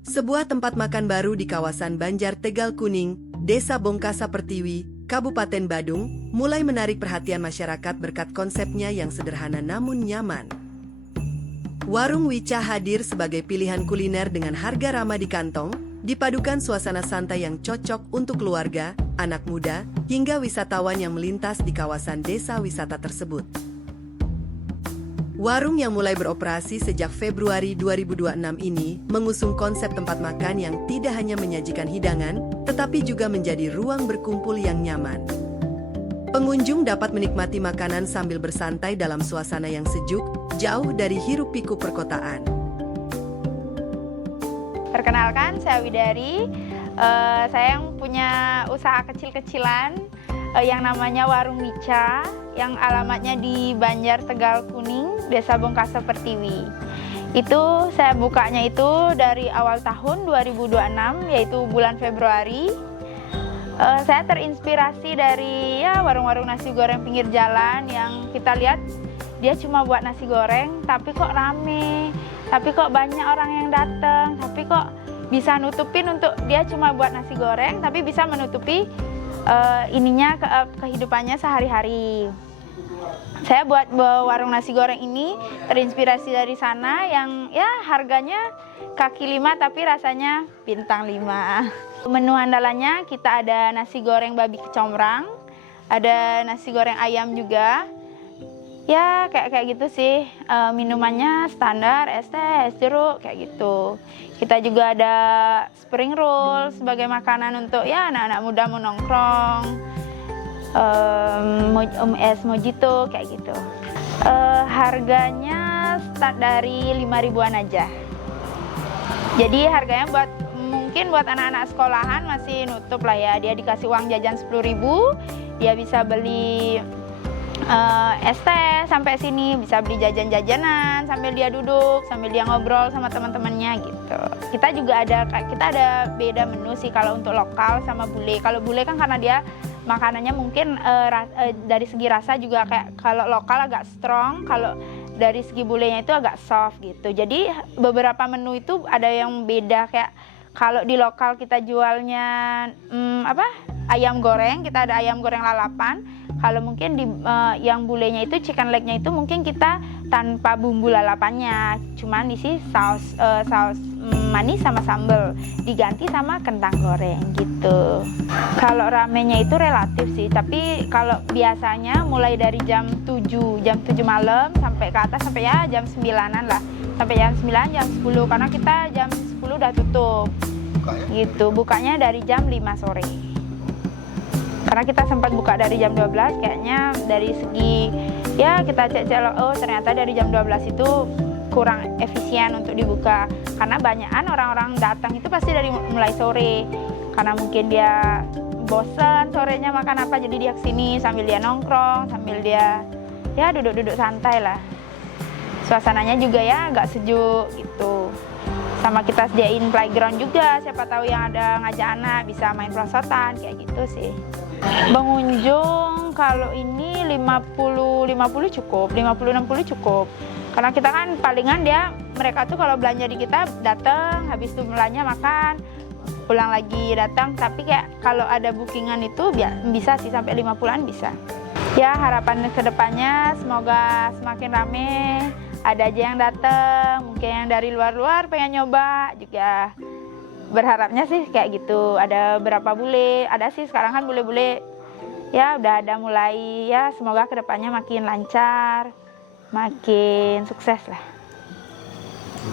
Sebuah tempat makan baru di kawasan Banjar Tegal Kuning, Desa Bongkasa Pertiwi, Kabupaten Badung, mulai menarik perhatian masyarakat berkat konsepnya yang sederhana namun nyaman. Warung Wica hadir sebagai pilihan kuliner dengan harga ramah di kantong, dipadukan suasana santai yang cocok untuk keluarga, anak muda, hingga wisatawan yang melintas di kawasan desa wisata tersebut. Warung yang mulai beroperasi sejak Februari 2026 ini mengusung konsep tempat makan yang tidak hanya menyajikan hidangan, tetapi juga menjadi ruang berkumpul yang nyaman. Pengunjung dapat menikmati makanan sambil bersantai dalam suasana yang sejuk, jauh dari hiruk-pikuk perkotaan. Perkenalkan, saya Widari. Saya yang punya usaha kecil-kecilan yang namanya Warung Wica, yang alamatnya di Banjar Tegal Kuning, Desa Bongkasa Pertiwi. Itu saya bukanya itu dari awal tahun 2026, yaitu bulan Februari. Saya terinspirasi dari warung-warung nasi goreng pinggir jalan yang kita lihat dia cuma buat nasi goreng, tapi kok rame, tapi kok banyak orang yang datang, tapi kok bisa nutupin untuk dia cuma buat nasi goreng, tapi bisa menutupi kehidupannya sehari-hari. Saya buat warung nasi goreng ini terinspirasi dari sana yang harganya kaki 5 tapi rasanya bintang 5. Menu andalannya kita ada nasi goreng babi kecombrang, ada nasi goreng ayam juga. Ya kayak gitu sih, minumannya standar, es teh, es jeruk kayak gitu. Kita juga ada spring roll sebagai makanan untuk anak-anak muda mau nongkrong, es mojito kayak gitu. Harganya start dari 5.000-an aja. Jadi harganya mungkin buat anak-anak sekolahan masih nutup lah ya. Dia dikasih uang jajan 10.000, dia bisa beli es teh sampai sini, bisa beli jajan-jajanan sambil dia duduk, sambil dia ngobrol sama teman-temannya gitu. Kita ada beda menu sih kalau untuk lokal sama bule. Kalau bule kan karena dia makanannya mungkin dari segi rasa juga kayak kalau lokal agak strong, kalau dari segi bulenya itu agak soft gitu. Jadi beberapa menu itu ada yang beda, kayak kalau di lokal kita jualnya ayam goreng, kita ada ayam goreng lalapan. Kalau mungkin yang bulenya itu chicken legnya itu mungkin kita tanpa bumbu lalapannya, cuman diisi saus manis sama sambal, diganti sama kentang goreng gitu. Kalau ramenya itu relatif sih, tapi kalau biasanya mulai dari jam 7 malam sampai ke atas sampai jam 9-an lah. Sampai jam 9, jam 10 karena kita jam 10 udah tutup. Gitu, bukanya dari jam 5 sore. Karena kita sempat buka dari jam 12, kayaknya dari segi kita cek ternyata dari jam 12 itu kurang efisien untuk dibuka. Karena banyakan orang-orang datang itu pasti dari mulai sore. Karena mungkin dia bosen sorenya makan apa, jadi dia kesini sambil dia nongkrong, sambil dia duduk-duduk santai lah. Suasananya juga agak sejuk gitu. Sama kita sediain playground juga, siapa tahu yang ada ngajak anak bisa main perosotan kayak gitu sih. Pengunjung kalau ini 50 cukup, 50-60 cukup. Karena kita kan palingan mereka tuh kalau belanja di kita datang, habis itu belanja makan, pulang lagi datang. Tapi kayak kalau ada bookingan itu bisa sih sampai 50-an bisa. Ya harapan kedepannya semoga semakin rame, ada aja yang datang, mungkin yang dari luar-luar pengen nyoba juga. Berharapnya sih kayak gitu. Ada berapa bule, ada sih sekarang kan bule-bule udah ada mulai, semoga kedepannya makin lancar, makin sukses lah.